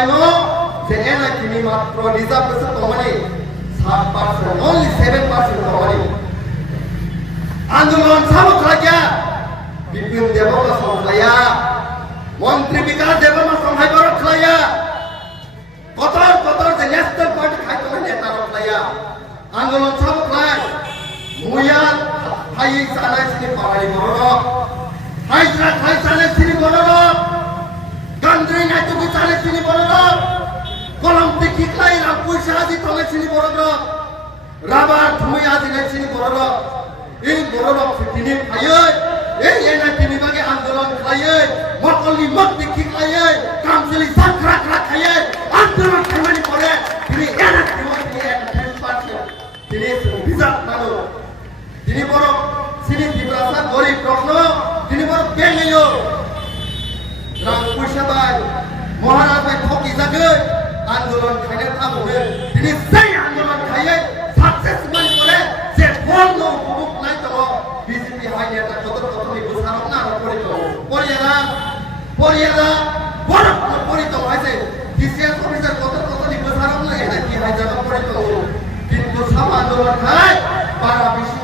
খাইমো যে এনা কিনি মাত্র রিজার্ভ আছে তোমারে 7% only 7% তোমারে আন্দোলন সামো খাইয়া বিপিন দেবমা সংখ্যায়া মন্ত্রী বিকাশ দেবমা সংখ্যায় বড় খাইয়া কত যে ন্যাশনাল পার্টি খাইতো নেতা খাইয়া আন্দোলন সামো খাই মুয়া হাই জানাই সিনি পাড়াই বড় হাইজরা খাই জানাই সিনি বড় গান্দ্রি নাইতুকি জানাই সিনি বড় কলম দেখি খাই রাম পয়সা আজি তলে সিনি বড় রাবার ধুই আজি নাই সিনি বড় এই বড় তিনি খাইয়ে এই এনা তিনি বাগে আন্দোলন খাইয়ে মকলি মক দেখি খাইয়ে কামসলি সাকরা খা খাইয়ে আন্দোলন খাইমানি পড়ে তিনি এনা তিনি পাচ্ছে তিনি বিজাত মানুষ তিনি বড় সিনি দিবরাসা গরিব প্রশ্ন তিনি বড় বেঙ্গেও রাম পয়সা বাই মহারাজ বাই ঠকি যাগে আন্দোলন খাইনে থামবে তিনি সেই আন্দোলন খাইয়ে সাকসেস মানি করে যে বন্ধ উপভোগ নাই তো বিজেপি হাই নেতা কত বুঝারক না পরিয়ালা বড় পরিত হয়েছে ডিসিএস অফিসার কত বুঝারক না এটা কি হাই জায়গা পরিত কিন্তু সব আন্দোলন খায় 12-20